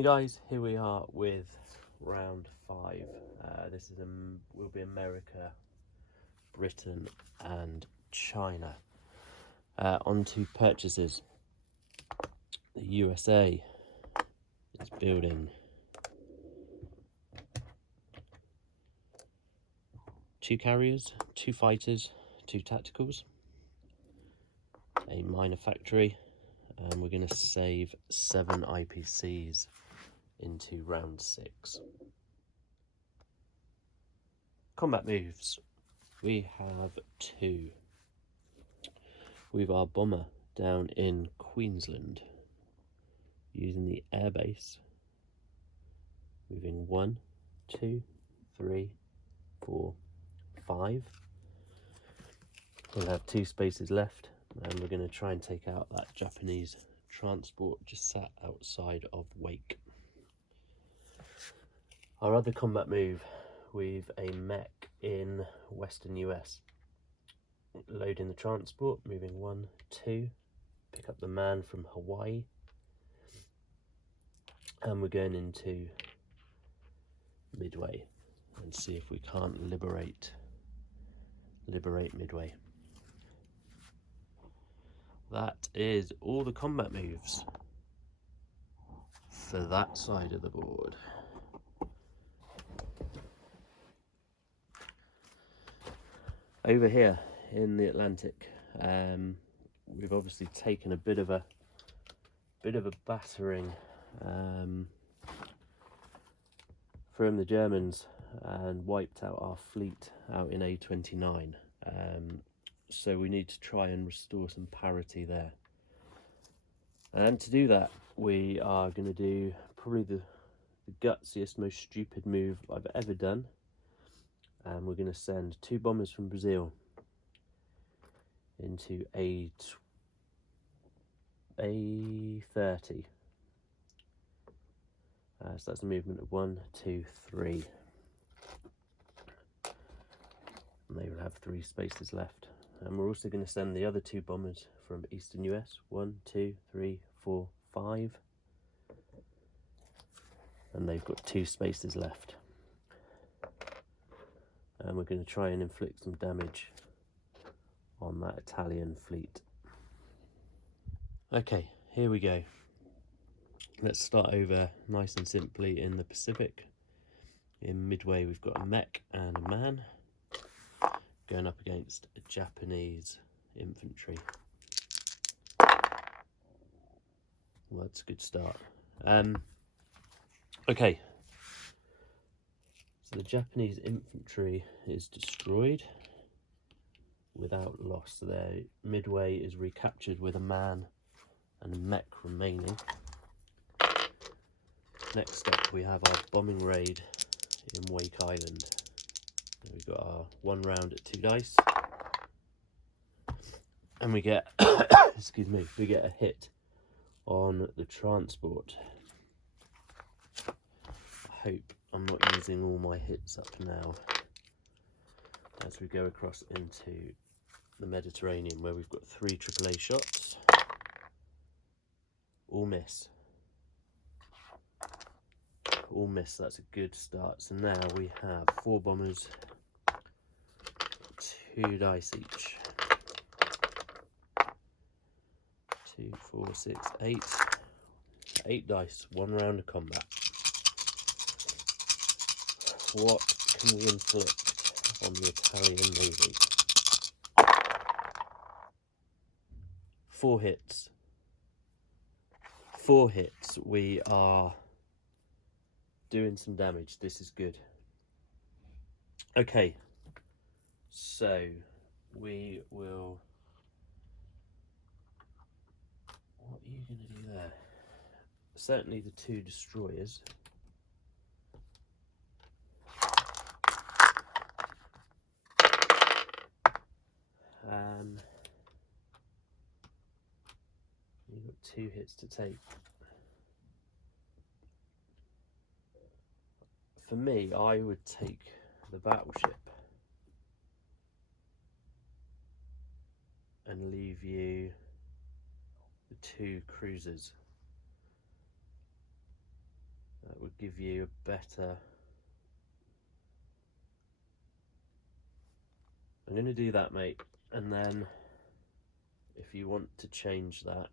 Morning guys, here we are with round 5. This is will be America, Britain and China. On to purchases. The USA is building 2 carriers, 2 fighters, 2 tacticals, a minor factory, and we're going to save 7 IPCs into round 6. Combat moves. We have 2. We've our bomber down in Queensland using the airbase, moving 1, 2, 3, 4, 5. We'll have 2 spaces left, and we're going to try and take out that Japanese transport just sat outside of Wake. Our other combat move, we've a mech in western US. Loading the transport, moving 1, 2, pick up the man from Hawaii, and we're going into Midway and see if we can't liberate Midway. That is all the combat moves for that side of the board. Over here in the Atlantic, we've obviously taken a bit of a battering from the Germans and wiped out our fleet out in A29. So we need to try and restore some parity there. And to do that, we are going to do probably the gutsiest, most stupid move I've ever done. And we're going to send 2 bombers from Brazil into A30. So that's a movement of 1, 2, 3. And they will have 3 spaces left. And we're also going to send the other 2 bombers from eastern US. 1, 2, 3, 4, 5. And they've got 2 spaces left. And we're going to try and inflict some damage on that Italian fleet. Okay, here we go. Let's start over nice and simply in the Pacific. In Midway we've got a mech and a man going up against a Japanese infantry. Well, that's a good start. Okay. So the Japanese infantry is destroyed without loss. So their Midway is recaptured with a man and a mech remaining. Next up we have our bombing raid in Wake Island. We've got our 1 round at 2 dice. And we get, excuse me, we get a hit on the transport. I hope I'm not using all my hits up now as we go across into the Mediterranean, where we've got 3 AAA shots. All miss. All miss, that's a good start. So now we have 4 bombers, 2 dice each. 2, 4, 6, 8. 8 dice, 1 round of combat. What can we inflict on the Italian Navy? 4 hits. 4 hits. We are doing some damage. This is good. Okay, so we will... What are you going to do there? Certainly the 2 destroyers. You've got 2 hits to take. For me, I would take the battleship and leave you the 2 cruisers. That would give you a better... I'm going to do that, mate, and then if you want to change that,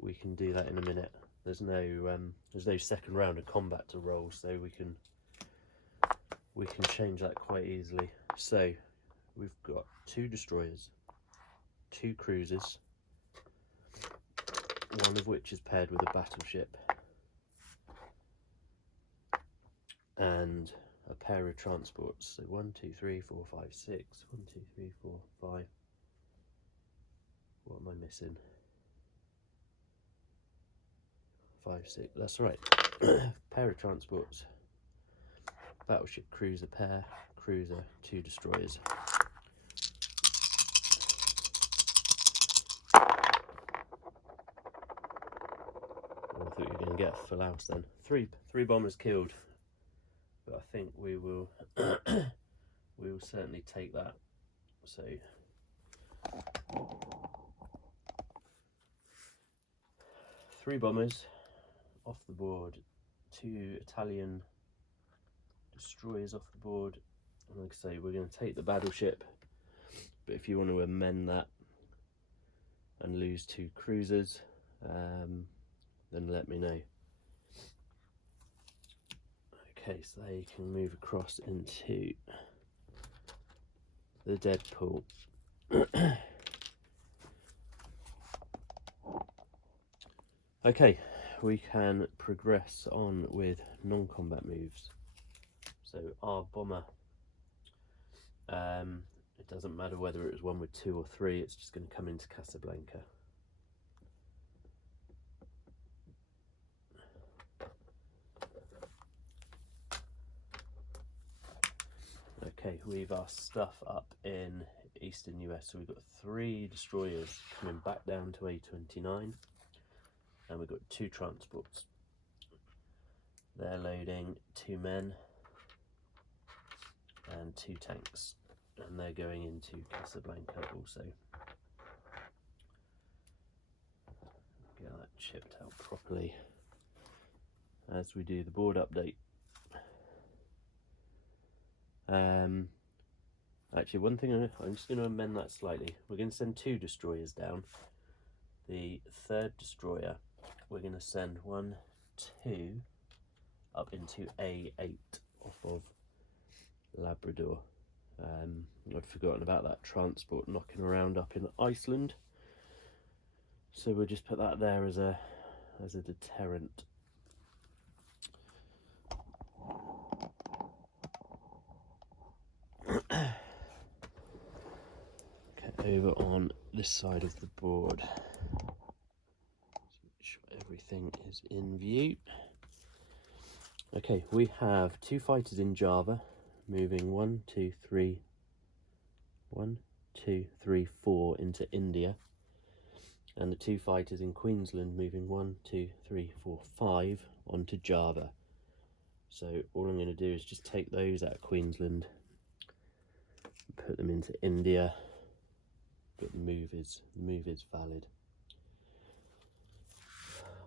we can do that in a minute. There's no second round of combat to roll, so we can change that quite easily. So we've got 2 destroyers, 2 cruisers, one of which is paired with a battleship, and a pair of transports. So 1, 2, 3, 4, 5, 6. 1, 2, 3, 4, 5. What am I missing? 5, 6. That's right. Pair of transports, battleship, cruiser pair, cruiser, 2 destroyers. Oh, I thought you were going to get a full house then. Three bombers killed, but I think we will we will certainly take that. So 3 bombers off the board, 2 Italian destroyers off the board, and like I say, we're going to take the battleship, but if you want to amend that and lose 2 cruisers, then let me know. Okay, so they can move across into the dead pool. Okay, we can progress on with non-combat moves. So our bomber, it doesn't matter whether it was one with 2 or 3, it's just going to come into Casablanca. Okay, we've our stuff up in eastern US, so we've got 3 destroyers coming back down to A29, and we've got 2 transports. They're loading 2 men and 2 tanks, and they're going into Casablanca also. Get that chipped out properly as we do the board update. Actually, one thing I'm just going to amend that slightly. We're going to send 2 destroyers down. The 3rd destroyer, we're going to send 1, 2 up into A8 off of Labrador. I'd forgotten about that transport knocking around up in Iceland, so we'll just put that there as a deterrent. Okay, over on this side of the board, make sure everything is in view. Okay, we have 2 fighters in Java moving 1, 2, 3, 4 into India, and the 2 fighters in Queensland moving 1, 2, 3, 4, 5 onto Java. So all I'm going to do is just take those out of Queensland, put them into India, but the move is valid.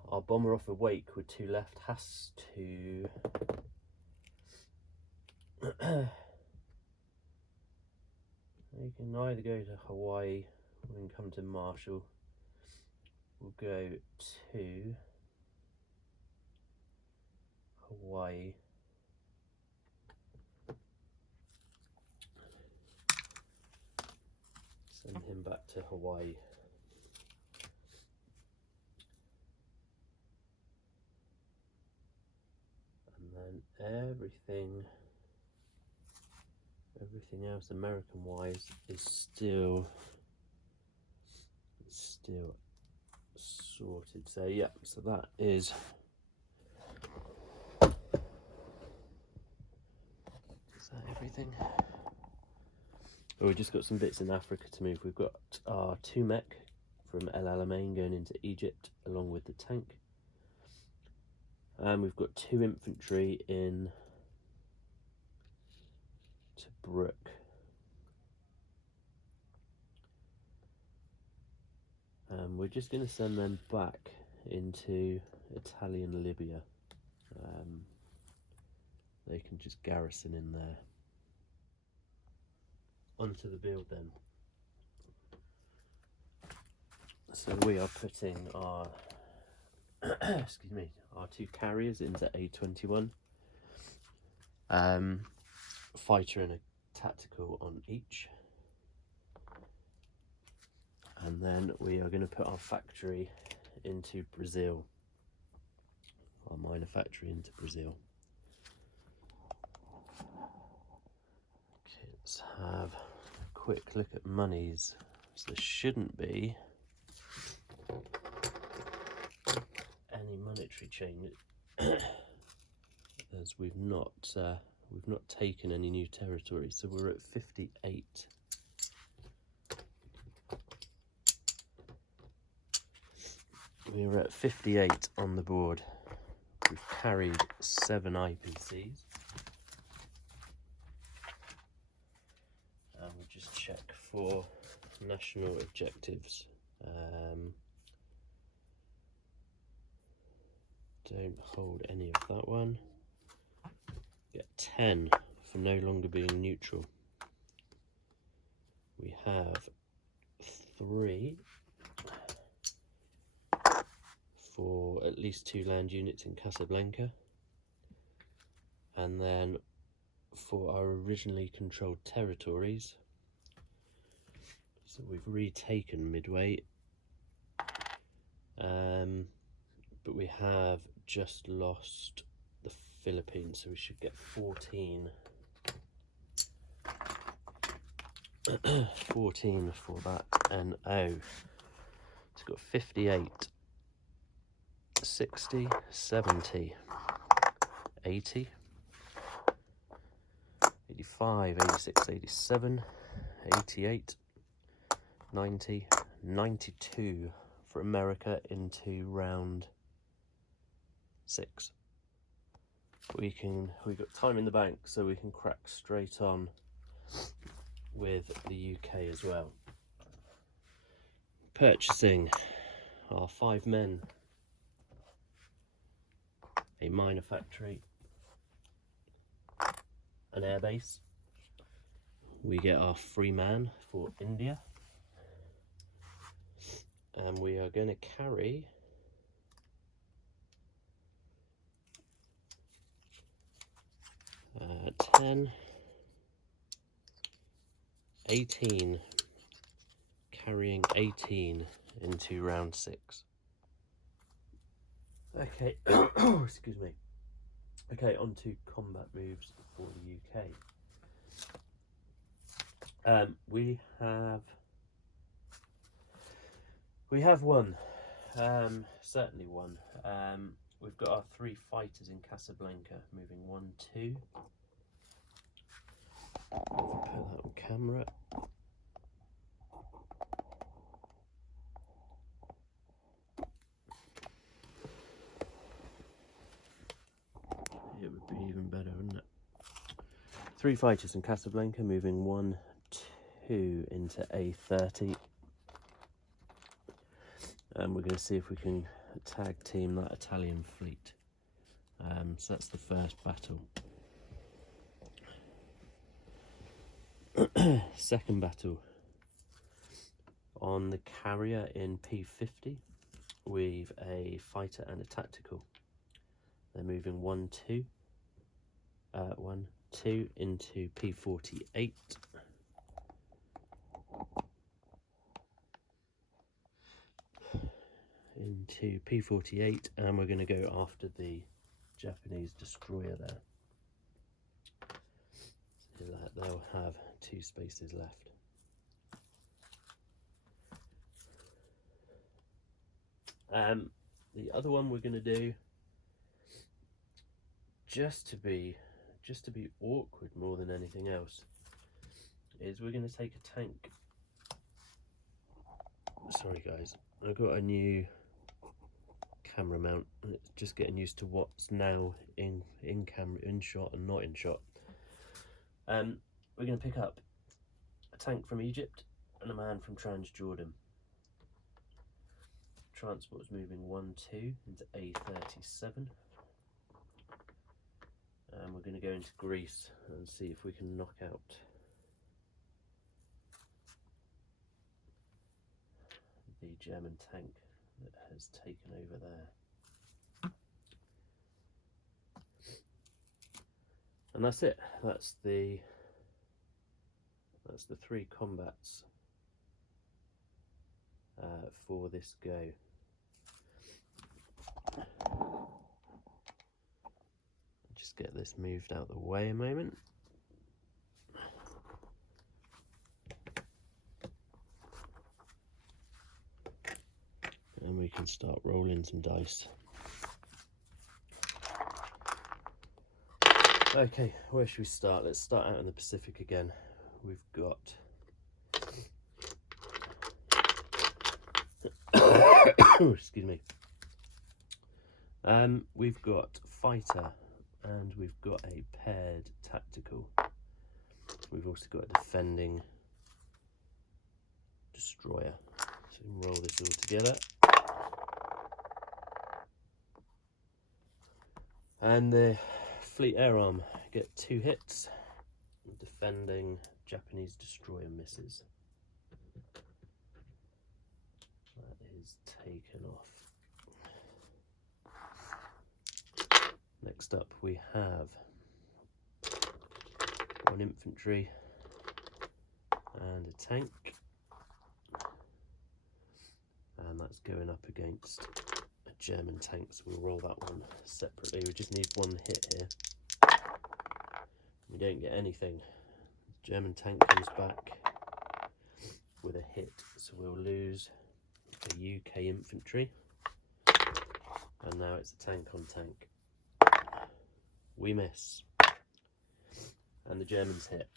Our bomber off a wake with 2 left has to you can either go to Hawaii or we can come to Marshall. We'll go to Hawaii. Send him back to Hawaii. And then everything else American wise is still sorted. So yeah, so that is everything. Oh, we've just got some bits in Africa to move. We've got our 2 mech from El Alamein going into Egypt along with the tank, and we've got 2 infantry in Tobruk. We're just going to send them back into Italian Libya. they can just garrison in there. Onto the build then. So we are putting our excuse me, our 2 carriers into A21, fighter and a tactical on each, and then we are going to put our factory into Brazil, our minor factory into Brazil. Okay, let's have a quick look at monies. So there shouldn't be any monetary change as we've not taken any new territory, so we're at 58. We're at 58 on the board. We've carried 7 IPCs, and we'll just check for national objectives. Don't hold any of that one. Get 10 for no longer being neutral. We have 3 for at least 2 land units in Casablanca, and then for our originally controlled territories, so we've retaken Midway, but we have just lost the Philippines, so we should get 14 14 for that NO. It's got 58, 60, 70, 80, 85, 86, 87, 88, 90, 92 for America into round 6. We've got time in the bank, so we can crack straight on with the UK as well. Purchasing our 5 men, a minor factory, an airbase. We get our 3 man for India, and we are going to carry 10, 18, carrying 18 into round 6. Okay, excuse me. Okay, on to combat moves for the UK. We have one, certainly one. We've got our 3 fighters in Casablanca, moving 1, 2. Put that on camera. It would be even better, wouldn't it? 3 fighters in Casablanca, moving 1, 2 into A30. And we're going to see if we can tag team that Italian fleet. So that's the first battle. Second battle. On the carrier in P50, we've a fighter and a tactical. They're moving 1, 2. 1, 2 into P48. Into P48, and we're going to go after the Japanese destroyer there. So they'll have 2 spaces left. The other one we're going to do, just to be awkward more than anything else, is we're going to take a tank. Sorry guys, I've got a new camera mount and it's just getting used to what's now in camera, in shot and not in shot. We're going to pick up a tank from Egypt and a man from Transjordan. Transport's moving 1, 2 into A37. and we're going to go into Greece and see if we can knock out the German tank that has taken over there. And that's it. That's the 3 combats for this go. Just get this moved out the way a moment. And we can start rolling some dice. Okay, where should we start? Let's start out in the Pacific again. We've got excuse me. We've got fighter and we've got a paired tactical. We've also got a defending destroyer. So we can roll this all together. And the fleet air arm get 2 hits. Defending Japanese destroyer misses. That is taken off. Next up we have 1 infantry and a tank, and that's going up against a German tank, so we'll roll that one separately. We just need 1 hit here. We don't get anything. The German tank comes back with a hit, so we'll lose a UK infantry, and now it's a tank on tank. We miss, and the Germans hit.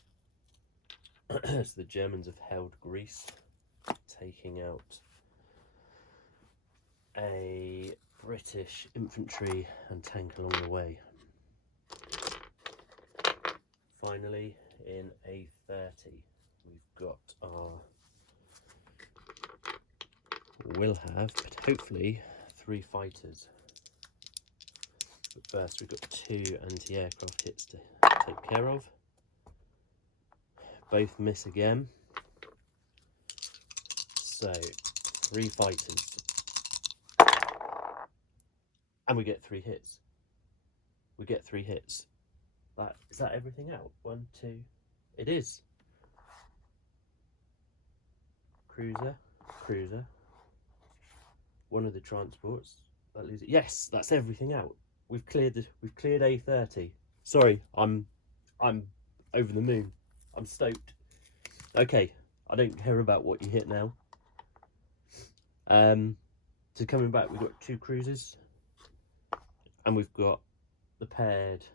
So the Germans have held Greece, taking out a British infantry and tank along the way. Finally, in A30, we've got we'll have, but hopefully, 3 fighters. But first, we've got 2 anti-aircraft hits to take care of. Both miss again. So, 3 fighters. And we get 3 hits. We get 3 hits. Is that everything out? 1, 2. It is. Cruiser. 1 of the transports. That leaves it. Yes, that's everything out. We've cleared A30. Sorry, I'm over the moon. I'm stoked. Okay, I don't care about what you hit now. So coming back, we've got 2 cruisers, and we've got the paired.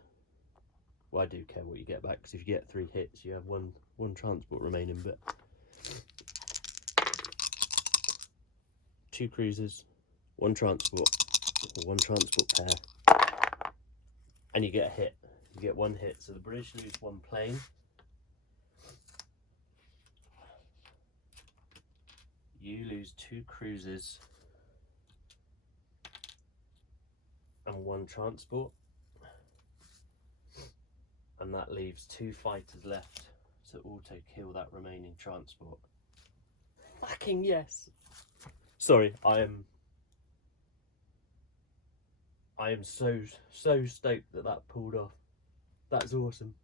Well, I do care what you get back, because if you get 3 hits, you have one transport remaining. But 2 cruisers, 1 transport, or 1 transport pair, and you get a hit. You get 1 hit. So the British lose 1 plane. You lose 2 cruisers and 1 transport, and that leaves 2 fighters left to auto kill that remaining transport. Fucking yes! Sorry, I am so stoked that pulled off. That's awesome.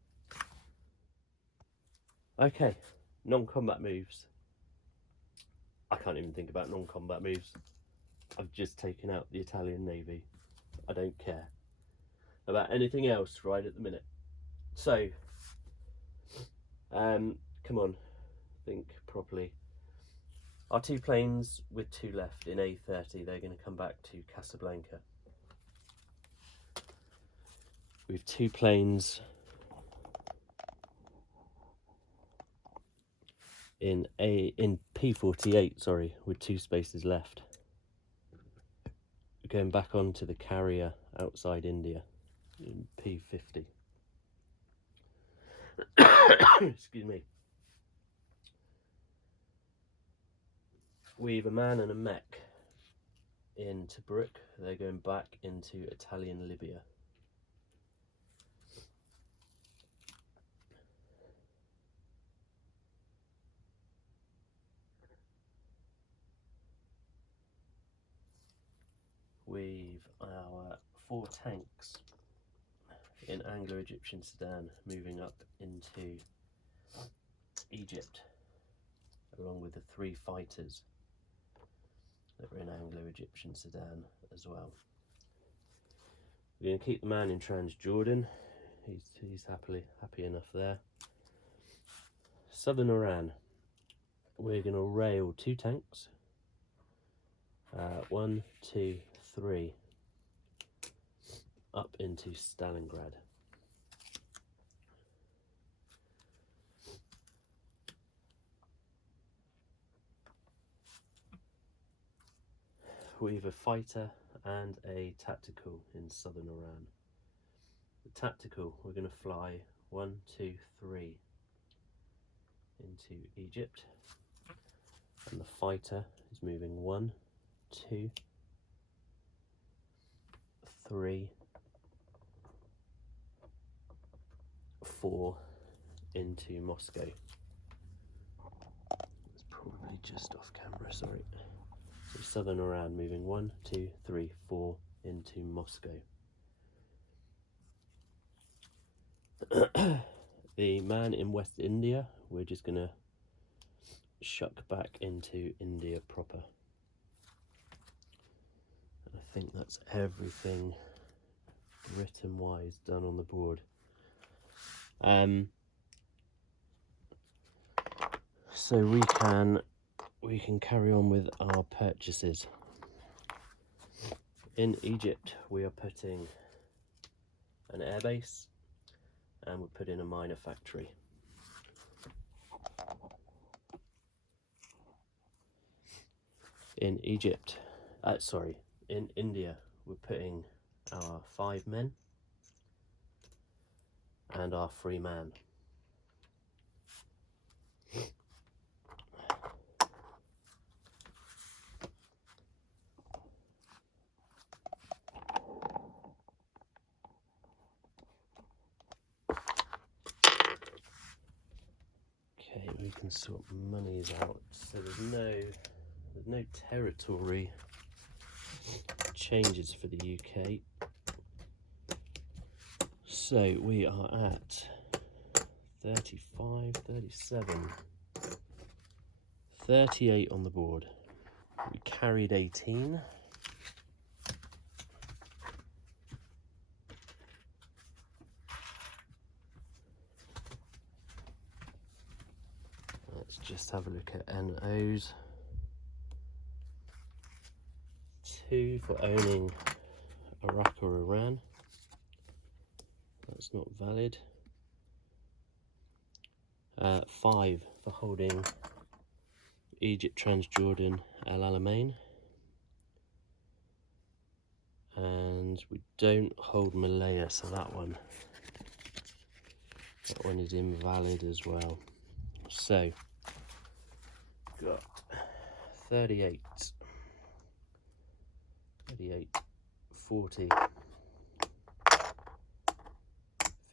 Okay, non-combat moves. I can't even think about non-combat moves. I've just taken out the Italian Navy. I don't care about anything else right at the minute. So, come on, think properly. Our 2 planes with 2 left in A30, they're going to come back to Casablanca. We've 2 planes in P48, sorry, with 2 spaces left. We're going back onto the carrier outside India in P50. Excuse me. We've a man and a mech in Tobruk. They're going back into Italian Libya. we've our 4 tanks in Anglo-Egyptian Sudan moving up into Egypt, along with the 3 fighters that were in Anglo-Egyptian Sudan as well. We're going to keep the man in Transjordan. He's happy enough there. Southern Iran, we're going to rail 2 tanks. 1, 2, 3 up into Stalingrad. We've a fighter and a tactical in Southern Iran. The tactical, we're going to fly 1, 2, 3 into Egypt, and the fighter is moving 1, 2, 3, 4 into Moscow. It's probably just off camera, sorry. So Southern Iran moving 1, 2, 3, 4 into Moscow. The man in West India, we're just going to shuck back into India proper. And I think that's everything written wise done on the board. So we can carry on with our purchases. In Egypt, we are putting an airbase, and we're putting a miner factory. In India, we're putting our 5 men and our 3 man. Okay, we can sort monies out. So there's no territory changes for the UK. So we are at 35, 37, 38 on the board. We carried 18. Let's just have a look at NOs. 2 for owning Iraq or Iran. That's not valid. 5 for holding Egypt, Transjordan, El Alamein. And we don't hold Malaya, so that one is invalid as well. So, got 38, 40,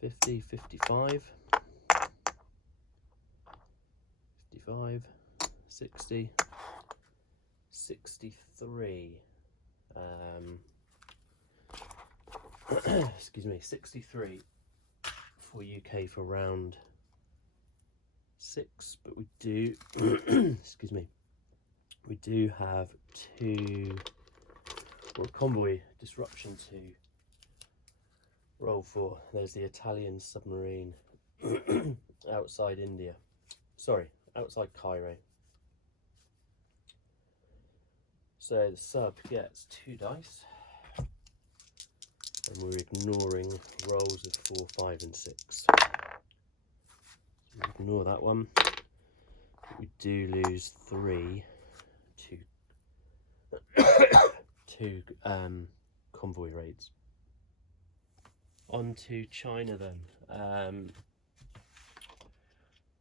50, 55, 55, 60, 63, excuse me, 63 for UK for round 6, but we do, excuse me, we do have 2, or a convoy disruption to roll for. There's the Italian submarine outside India. Sorry, outside Cairo. So the sub gets 2 dice. And we're ignoring rolls of 4, 5 and 6. Ignore that one. We do lose 3 to convoy raids. On to China then.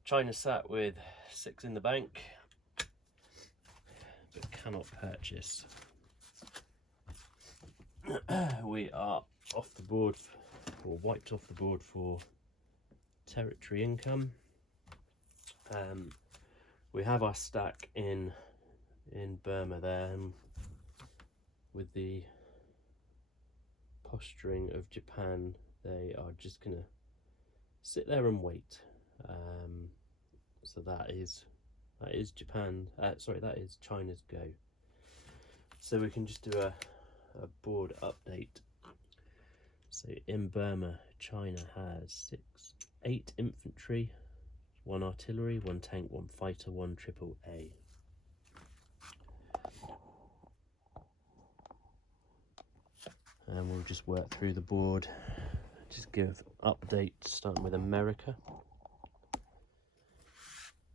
China sat with 6 in the bank, but cannot purchase. We are off the board, or wiped off the board for territory income. We have our stack in Burma there, and with the posturing of Japan. They are just gonna sit there and wait. So that is Japan. Sorry, that is China's go. So we can just do a board update. So in Burma, China has 8 infantry, 1 artillery, 1 tank, 1 fighter, 1 AAA. And we'll just work through the board, just give updates, starting with America.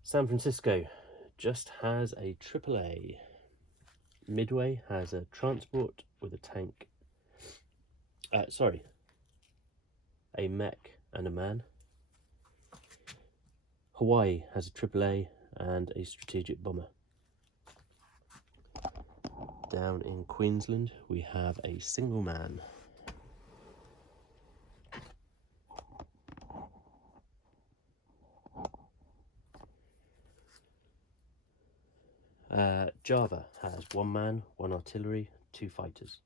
San Francisco just has a AAA. Midway has a transport with a tank. A mech and a man. Hawaii has a AAA and a strategic bomber. Down in Queensland, we have a single man. Java has 1 man, 1 artillery, 2 fighters.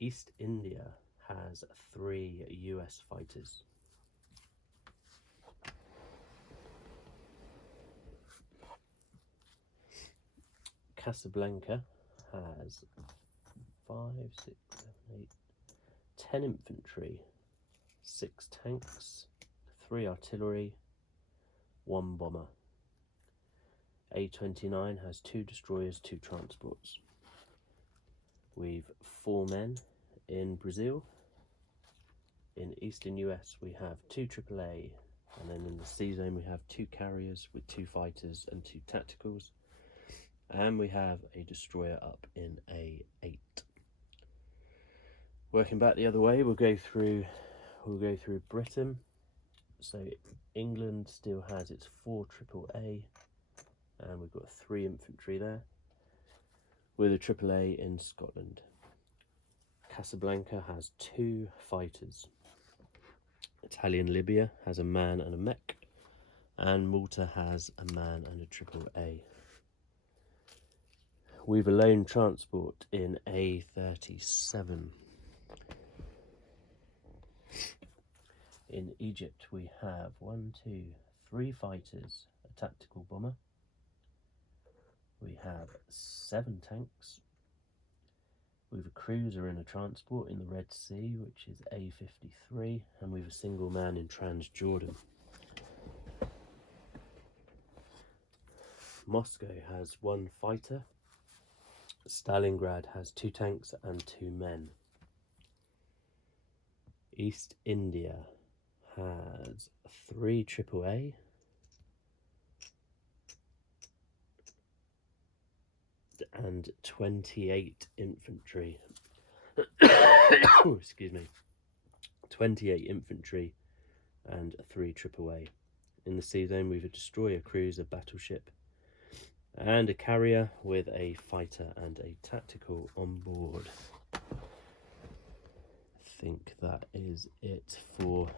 East India has 3 US fighters. Casablanca has 5, 6, 7, 8, 10 infantry, 6 tanks, 3 artillery, 1 bomber. A29 has 2 destroyers, 2 transports. We've 4 men in Brazil. In Eastern US we have 2 AAA, and then in the sea zone we have 2 carriers with 2 fighters and 2 tacticals. And we have a destroyer up in A8. Working back the other way, we'll go through Britain. So England still has its 4 AAA, and we've got 3 infantry there, with a AAA in Scotland. Casablanca has 2 fighters. Italian Libya has a man and a mech, and Malta has a man and a AAA. We've a lone transport in A37. In Egypt we have 1, 2, 3 fighters, a tactical bomber. We have 7 tanks. We have a cruiser and a transport in the Red Sea, which is A53, and we have a single man in Transjordan. Moscow has 1 fighter. Stalingrad has 2 tanks and 2 men. East India has 3 AAA, and 28 infantry. Excuse me. 28 infantry and 3 AAA. In the sea zone we have a destroyer, cruiser, battleship, and a carrier with a fighter and a tactical on board. I think that is it for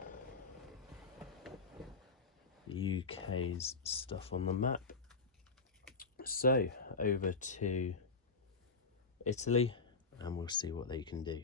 UK's stuff on the map. So over to Italy, and we'll see what they can do.